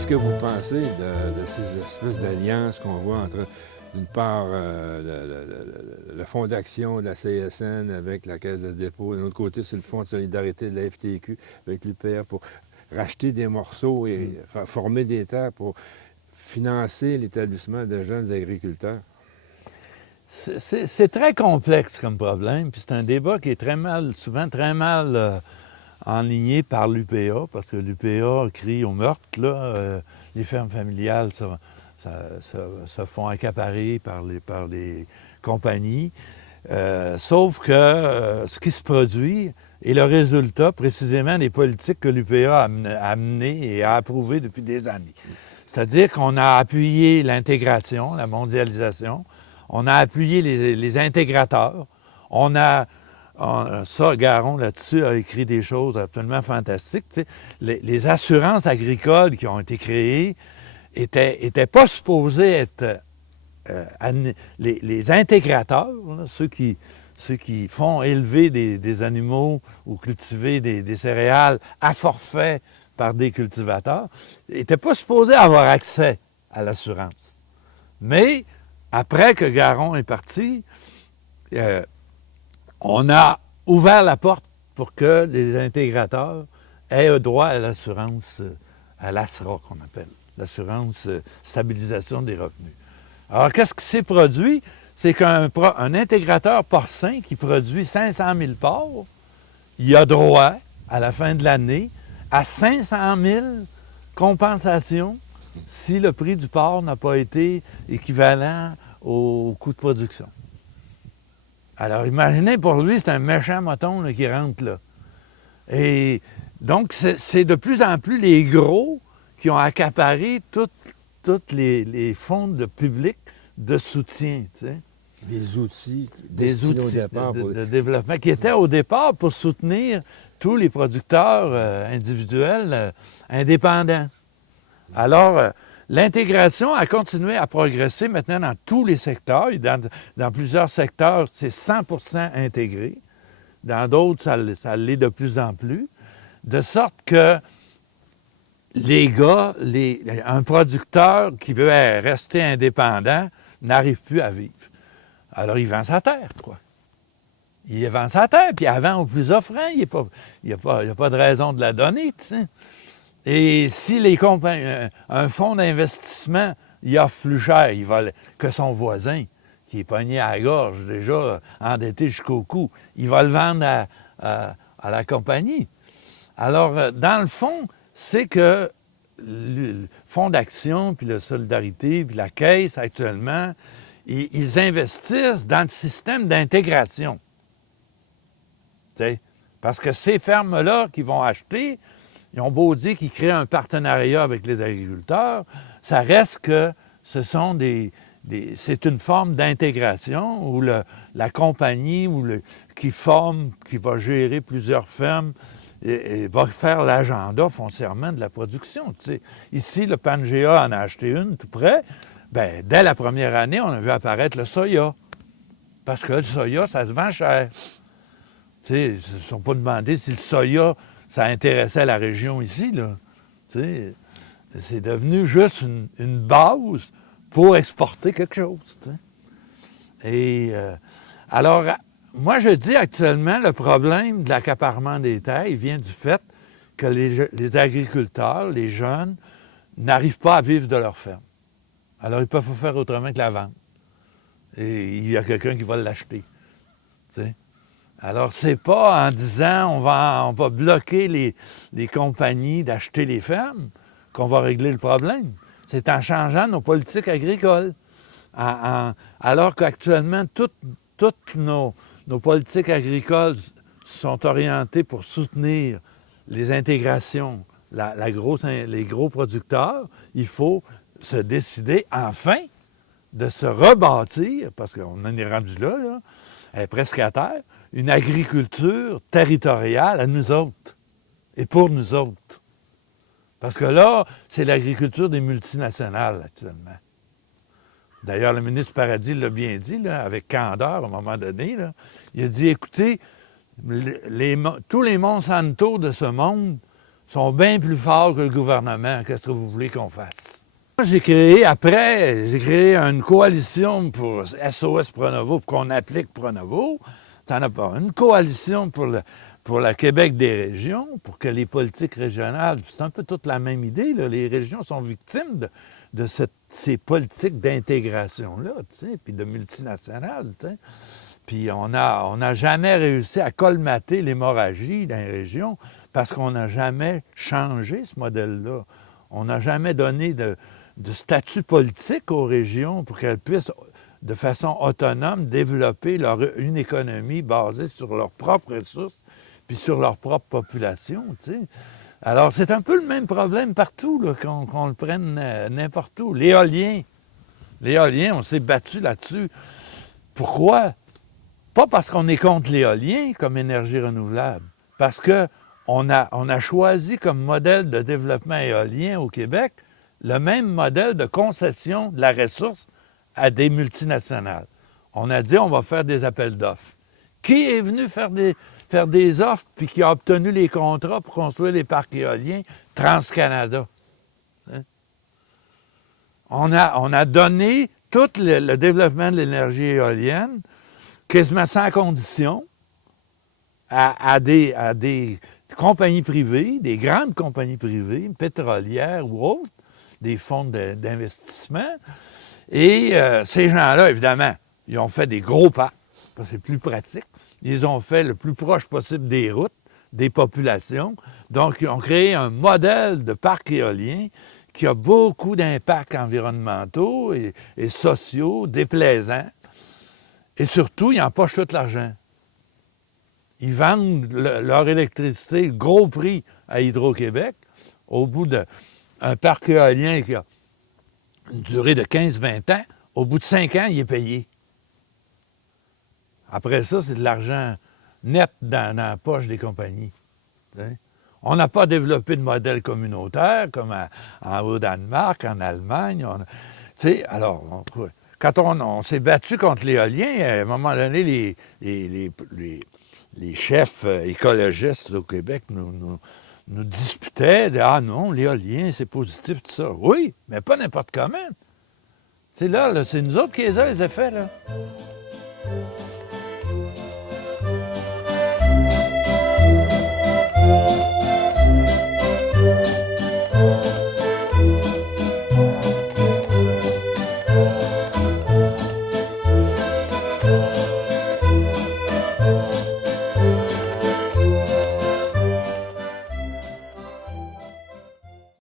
Qu'est-ce que vous pensez de ces espèces d'alliances qu'on voit entre, d'une part, le Fonds d'action de la CSN avec la Caisse de dépôt, de l'autre côté, c'est le Fonds de solidarité de la FTQ avec l'UPR pour racheter des morceaux et former des terres pour financer l'établissement de jeunes agriculteurs? C'est très complexe comme problème, puis c'est un débat qui est souvent très mal enligné par l'UPA, parce que l'UPA crie au meurtre, là. Les fermes familiales se font accaparer par les compagnies. Sauf que ce qui se produit est le résultat précisément des politiques que l'UPA a menées et a approuvées depuis des années. C'est-à-dire qu'on a appuyé l'intégration, la mondialisation, on a appuyé les intégrateurs, ça, Garon, là-dessus, a écrit des choses absolument fantastiques. Tu sais, les assurances agricoles qui ont été créées étaient pas supposées être... les intégrateurs, là, ceux qui font élever des animaux ou cultiver des céréales à forfait par des cultivateurs, n'étaient pas supposés avoir accès à l'assurance. Mais après que Garon est parti, on a ouvert la porte pour que les intégrateurs aient droit à l'assurance, à l'ASRA qu'on appelle, l'assurance stabilisation des revenus. Alors, qu'est-ce qui s'est produit? C'est qu'un intégrateur porcin qui produit 500 000 porcs, il a droit, à la fin de l'année, à 500 000 compensations si le prix du porc n'a pas été équivalent au coût de production. Alors, imaginez, pour lui, c'est un méchant mouton là, qui rentre là. Et donc, c'est de plus en plus les gros qui ont accaparé tous les fonds de public de soutien, tu sais. Des outils de développement qui étaient au départ pour soutenir tous les producteurs individuels indépendants. Alors, l'intégration a continué à progresser maintenant dans tous les secteurs. Dans plusieurs secteurs, c'est 100% intégré. Dans d'autres, ça l'est de plus en plus. De sorte que les gars, un producteur qui veut rester indépendant n'arrive plus à vivre. Alors, il vend sa terre, quoi. Il vend sa terre, puis avant, au plus offrant, il n'y a pas de raison de la donner, tu sais. Et si un fonds d'investissement, il offre plus cher que son voisin, qui est pogné à la gorge, déjà endetté jusqu'au cou, il va le vendre à la compagnie. Alors, dans le fond, c'est que le Fonds d'action, puis la Solidarité, puis la Caisse, actuellement, ils investissent dans le système d'intégration. T'sais? Parce que ces fermes-là qui vont acheter, ils ont beau dire qu'ils créent un partenariat avec les agriculteurs, ça reste que ce sont c'est une forme d'intégration où la compagnie qui va gérer plusieurs fermes et va faire l'agenda foncièrement de la production. T'sais. Ici, le Pangea en a acheté une tout près. Bien, dès la première année, on a vu apparaître le soya. Parce que le soya, ça se vend cher. Tu sais, ils ne se sont pas demandé si le soya, ça intéressait la région ici, là. Tu sais, c'est devenu juste une base pour exporter quelque chose, tu sais. Et alors, moi, je dis actuellement, le problème de l'accaparement des terres, il vient du fait que les agriculteurs, les jeunes, n'arrivent pas à vivre de leur ferme. Alors, ils ne peuvent pas faire autrement que la vendre. Et il y a quelqu'un qui va l'acheter. Tu sais. Alors, c'est pas en disant on va bloquer les compagnies d'acheter les fermes qu'on va régler le problème. C'est en changeant nos politiques agricoles. Alors qu'actuellement, toutes nos politiques agricoles sont orientées pour soutenir les intégrations, les gros producteurs. Il faut se décider, enfin, de se rebâtir, parce qu'on en est rendu là, elle est presque à terre, une agriculture territoriale à nous autres et pour nous autres. Parce que là, c'est l'agriculture des multinationales actuellement. D'ailleurs, le ministre Paradis l'a bien dit, là, avec candeur, à un moment donné. Là. Il a dit, écoutez, tous les Monsanto de ce monde sont bien plus forts que le gouvernement. Qu'est-ce que vous voulez qu'on fasse? J'ai créé une coalition pour SOS Pronovo, pour qu'on applique Pronovo. Ça n'a pas. Une coalition pour la Québec des régions, pour que les politiques régionales, c'est un peu toute la même idée, là, les régions sont victimes de ces politiques d'intégration-là, puis de multinationales. T'sais. Puis on n'a jamais réussi à colmater l'hémorragie dans les régions parce qu'on n'a jamais changé ce modèle-là. On n'a jamais donné de statut politique aux régions pour qu'elles puissent, de façon autonome, développer une économie basée sur leurs propres ressources puis sur leur propre population, tu sais. Alors, c'est un peu le même problème partout, là, qu'on le prenne n'importe où. L'éolien, on s'est battu là-dessus. Pourquoi? Pas parce qu'on est contre l'éolien comme énergie renouvelable, parce qu'on a choisi comme modèle de développement éolien au Québec le même modèle de concession de la ressource à des multinationales. On a dit on va faire des appels d'offres. Qui est venu faire des offres puis qui a obtenu les contrats pour construire les parcs éoliens? TransCanada. Hein? On a donné tout le développement de l'énergie éolienne quasiment sans condition à des compagnies privées, des grandes compagnies privées, pétrolières ou autres, des fonds d'investissement. Et ces gens-là, évidemment, ils ont fait des gros parcs, parce que c'est plus pratique. Ils ont fait le plus proche possible des routes, des populations. Donc, ils ont créé un modèle de parc éolien qui a beaucoup d'impacts environnementaux et sociaux déplaisants. Et surtout, ils empochent tout l'argent. Ils vendent leur électricité, le gros prix à Hydro-Québec, au bout d'un parc éolien qui a une durée de 15-20 ans. Au bout de 5 ans, il est payé. Après ça, c'est de l'argent net dans la poche des compagnies. T'sais. On n'a pas développé de modèle communautaire comme au Danemark, en Allemagne. Alors, quand on s'est battu contre l'éolien, à un moment donné, les chefs écologistes au Québec nous disputaient. Ah non, l'éolien, c'est positif, tout ça. Oui, mais pas n'importe comment. Là, c'est nous autres qui les effets, là.